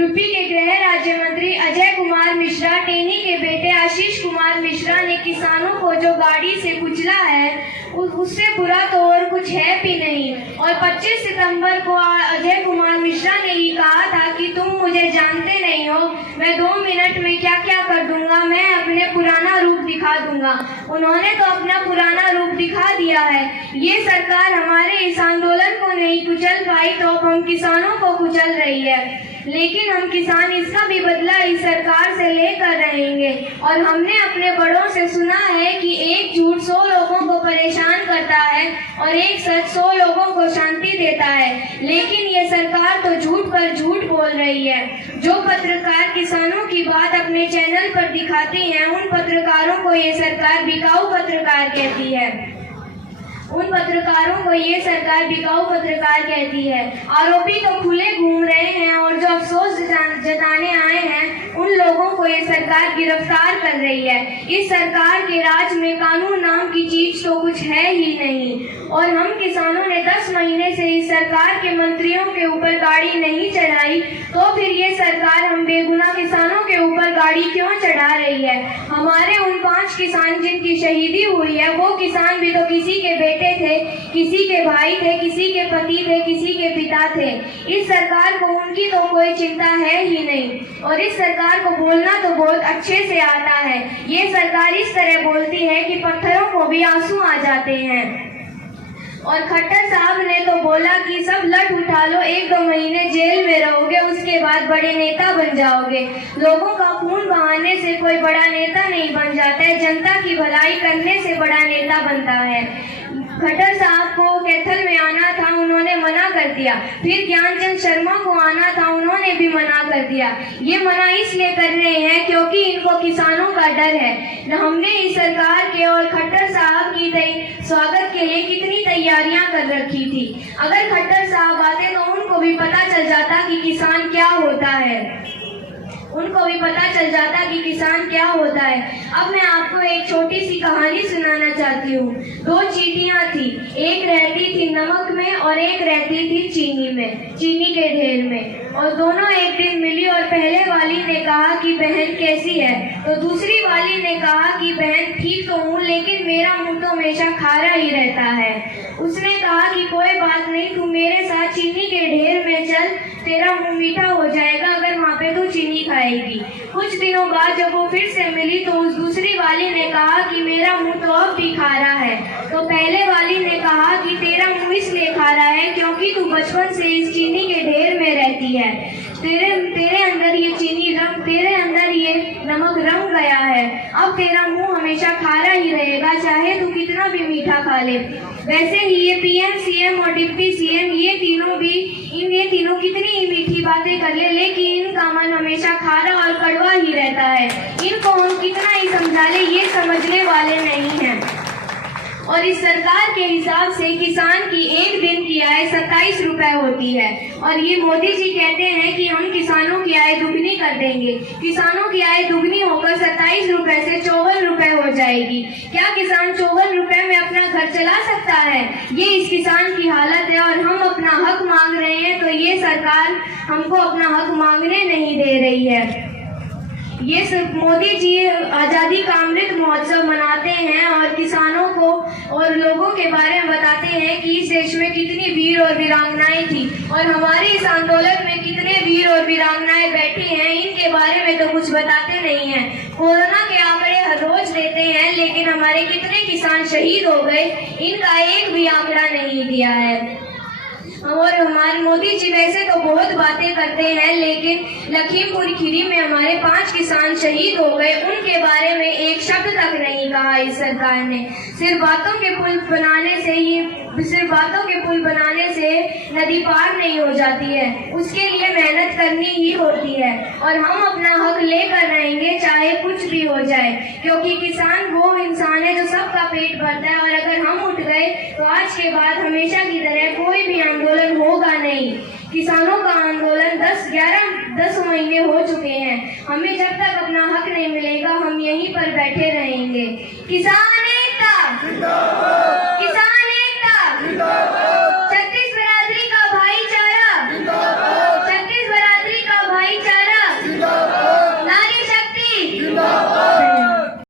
UP के गृह राज्य मंत्री अजय कुमार मिश्रा, टेनी के बेटे आशीष कुमार मिश्रा ने किसानों को जो गाड़ी से कुचला है उससे बुरा तो और कुछ है भी नहीं। और 25 सितंबर को अजय कुमार मिश्रा ने ही कहा था कि तुम मुझे जानते नहीं हो, मैं 2 मिनट में क्या क्या कर दूंगा, मैं अपने पुराना रूप दिखा दूंगा। उन्होंने तो अपना पुराना रूप दिखा दिया है। ये सरकार हमारे इस आंदोलन को नहीं कुचल पाई तो अब हम किसानों को कुचल रही है, लेकिन हम किसान इसका भी बदला इस सरकार से लेकर रहेंगे। और हमने अपने बड़ों से सुना है कि एक झूठ 100 लोगों को परेशान करता है और एक सच 100 लोगों को शांति देता है, लेकिन ये सरकार तो झूठ पर झूठ बोल रही है। जो पत्रकार किसानों की बात अपने चैनल पर दिखाते हैं उन पत्रकारों को ये सरकार बिकाऊ पत्रकार कहती है। उन पत्रकारों को ये सरकार बिकाऊ पत्रकार कहती है। आरोपी तो खुले घूम रहे हैं और जो अफसोस जताने आए हैं उन लोगों को ये सरकार गिरफ्तार कर रही है। इस सरकार के राज में कानून नाम की चीज तो कुछ है ही नहीं। और हम किसानों ने 10 महीने से इस सरकार के मंत्रियों के ऊपर गाड़ी नहीं चढ़ाई, तो फिर ये सरकार हम बेगुनाह किसानों के ऊपर गाड़ी क्यों चढ़ा रही है। हमारे उन 5 किसान जिनकी शहीदी हुई है वो किसान भी तो किसी के बेटे थे, किसी के भाई थे, किसी के पति थे, किसी के पिता थे। इस सरकार को उनकी तो कोई चिंता है ही नहीं। और इस सरकार को बोलना तो बहुत अच्छे से आता है। ये सरकार इस तरह बोलती है कि पत्थरों को भी आंसू आ जाते हैं। और खट्टर साहब ने तो बोला कि सब लट उठा लो, 1-2 महीने जेल में रहोगे, उसके बाद बड़े नेता बन जाओगे। लोगों का खून बहाने से कोई बड़ा नेता नहीं बन जाता है, जनता की भलाई करने से बड़ा नेता बनता है। खट्टर साहब को कैथल में आना था, उन्होंने मना कर दिया। फिर ज्ञानचंद शर्मा को आना था, उन्होंने भी मना कर दिया। ये मना इसलिए कर रहे हैं क्योंकि इनको किसानों का डर है। हमने इस सरकार के और खट्टर साहब की स्वागत के लिए कितनी तैयारियां कर रखी थी। अगर खट्टर साहब आते तो उनको भी पता चल जाता कि किसान क्या होता है। उनको भी पता चल जाता कि किसान क्या होता है। अब मैं आपको एक छोटी सी कहानी सुनाना चाहती हूँ। 2 चींटियां थी, एक रहती थी नमक में और एक रहती थी चीनी में, चीनी के ढेर में। और दोनों एक दिन मिली और पहले वाली ने कहा कि बहन कैसी है, तो दूसरी वाली ने कहा कि बहन ठीक तो हूँ, लेकिन मेरा मुंह तो हमेशा खारा ही रहता है। उसने कहा कि कोई बात नहीं, तू मेरे साथ चीनी के ढेर में चल, तेरा मुंह मीठा हो जाएगा अगर वहाँ पे तू चीनी खाएगी। कुछ दिनों बाद जब वो फिर से मिली तो उस दूसरी वाली ने कहा कि मेरा मुंह तो अब भी खारा है। तो पहले वाली ने कहा कि तेरा मुंह इसलिए खारा है क्योंकि तू बचपन से इस चीनी के ढेर में रहती है। तेरे अंदर ये चीनी रंग, तेरे अंदर ये नमक रंग गया है। अब तेरा मुंह हमेशा खारा ही रहेगा, चाहे तू कितना भी मीठा खा ले। वैसे ही ये PM, CM और डिप्टी CM ये तीनों कितनी ही मीठी बातें कर ले, लेकिन इनका मन हमेशा खारा और कड़वा ही रहता है। इनको हम कितना ही समझा ले ये समझने वाले नहीं हैं। और इस सरकार के हिसाब से किसान की एक दिन की आय 27 रुपए होती है। और ये मोदी जी कहते हैं कि हम किसानों की आय दुगनी कर देंगे। किसानों की आय दुगनी होकर 27 रुपए से 54 रुपए हो जाएगी। क्या किसान 54 रुपए में अपना घर चला सकता है? ये इस किसान की हालत है। और हम अपना हक मांग रहे हैं तो ये सरकार हमको अपना हक मांगने नहीं दे रही है। ये सिर्फ मोदी जी आज़ादी का अमृत महोत्सव मनाते हैं और किसानों को और लोगों के बारे में बताते हैं कि इस देश में कितनी वीर और वीरांगनाएं थी और हमारे इस आंदोलन में कितने वीर और वीरांगनाएं बैठी हैं, इनके बारे में तो कुछ बताते नहीं हैं। कोरोना के आंकड़े हर रोज देते हैं, लेकिन हमारे कितने किसान शहीद हो गए इनका एक भी आंकड़ा नहीं दिया है। और हमारे मोदी जी वैसे तो बहुत बातें करते हैं, लेकिन लखीमपुर खीरी में हमारे 5 किसान शहीद हो गए, उनके बारे में एक शब्द तक नहीं कहा इस सरकार ने। सिर्फ बातों के पुल बनाने से नदी पार नहीं हो जाती है, उसके लिए मेहनत करनी ही होती है। और हम अपना हक लेकर रहेंगे चाहे कुछ भी हो जाए, क्योंकि किसान वो इंसान है जो सबका पेट भरता है। और अगर हम उठ गए तो आज के बाद हमेशा की तरह कोई भी आंदोलन होगा नहीं। किसानों का आंदोलन 10 महीने हो चुके हैं। हमें जब तक अपना हक नहीं मिलेगा हम यहीं पर बैठे रहेंगे। किसान एकता